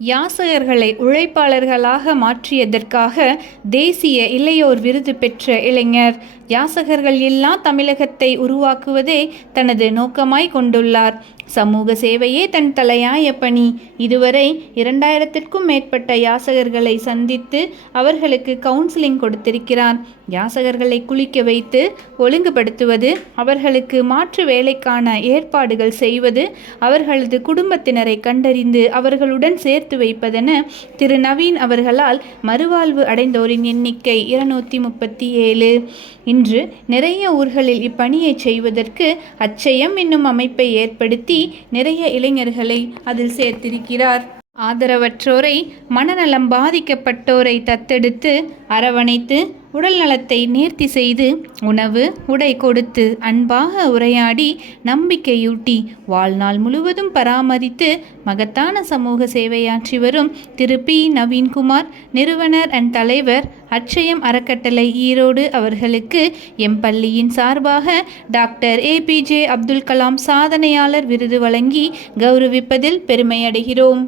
யாசகர்களை உழைப்பாளர்களாக மாற்றியதற்காக தேசிய இளையோர் விருது பெற்ற இளைஞர். யாசகர்கள் இல்லா தமிழகத்தை உருவாக்குவதே தனது நோக்கமாய் கொண்டுள்ளார். சமூக சேவையே தன் தலையாய பணி. இதுவரை 2000த்திற்கும் மேற்பட்ட யாசகர்களை சந்தித்து அவர்களுக்கு கவுன்சிலிங் கொடுத்திருக்கிறார். யாசகர்களை குளிக்க வைத்து ஒழுங்குபடுத்துவது, அவர்களுக்கு மாற்று வேலைக்கான ஏற்பாடுகள் செய்வது, அவர்களது குடும்பத்தினரை கண்டறிந்து அவர்களுடன் சேர்த்து வைப்பதென திரு நவீன் அவர்களால் மறுவாழ்வு அடைந்தோரின் எண்ணிக்கை 237. இன்று நிறைய ஊர்களில் இப்பணியை செய்வதற்கு அச்சயம் என்னும் அமைப்பை ஏற்படுத்தி நிறைய இளைஞர்களை அதில் சேர்த்திருக்கிறார். ஆதரவற்றோரை, மனநலம் பாதிக்கப்பட்டோரை தத்தெடுத்து அரவணைத்து உடல் நலத்தை நேர்த்தி செய்து உணவு உடை கொடுத்து அன்பாக உரையாடி நம்பிக்கையூட்டி வாழ்நாள் முழுவதும் பராமரித்து மகத்தான சமூக சேவையாற்றி வரும் திரு பி. நவீன்குமார், நிறுவனர் அண்ட் தலைவர், அட்சயம் அறக்கட்டளை, ஈரோடு அவர்களுக்கு எம் பள்ளியின் சார்பாக டாக்டர் APJ அப்துல் கலாம் சாதனையாளர் விருது வழங்கி கௌரவிப்பதில் பெருமையடைகிறோம்.